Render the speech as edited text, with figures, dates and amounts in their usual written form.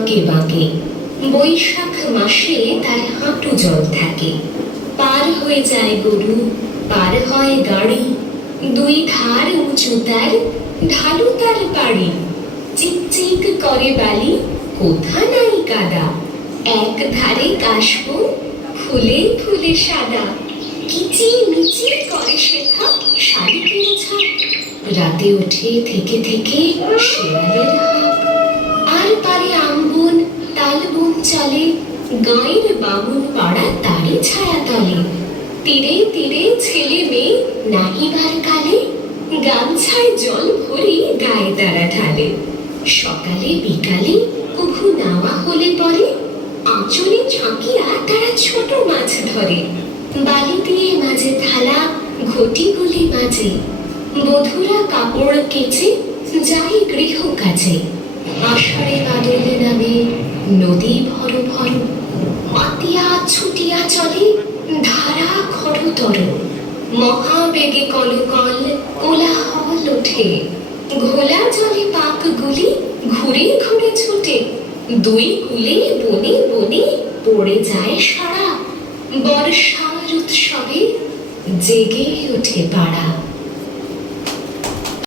বাঁকে বাঁকে। বৈশাখ মাসে তার হাঁটু জল থাকে। পার হয়ে যায় গরু, পার হয় গাড়ি, দুই ধার উঁচু তার, ঢালু তার বাড়ি। চিকচিক করে বালি, কোথা নাই কাদা, এক ধারে কাশবন, ফুলে ফুলে সাদা। কিচি মিচি করে শেখা শালিকের ঝাঁক, রাতে ওঠে থেকে থেকে শেয়ালের হাঁক। আর পারে আমবন তালবন চলে, গাঁয়ের বামুন পাড়া তারই ছায়া তলে। তীরে তীরে ছেলে মেয়ে নাহিবার কালে, গামছায় জল ভরে গায়ে তারা ঢালে। সকালে বিকালে কভু নাওয়া হলে পরে, আঁচলে ঝাঁকিয়া তারা ছোট মাছ ধরে। বালি দিয়ে মাঝে থালা, ঘটিগুলি মাঝে, বধুরা কাপড় কেচে যাই গৃহ কাজে। আষাঢ়ে বাদলে নামে নদী ভর ভর, পাতিয়া ছুটিয়া চলে ধারা খরতর। মহাবেগে কলকল কোলাহল ওঠে, ঘোলা জলে পাকগুলি ঘুরে ঘুরে ছুটে। দুই কূলে বনে বনে পড়ে যায় সারা, বর্ষার উৎসবে জেগে ওঠে পাড়া।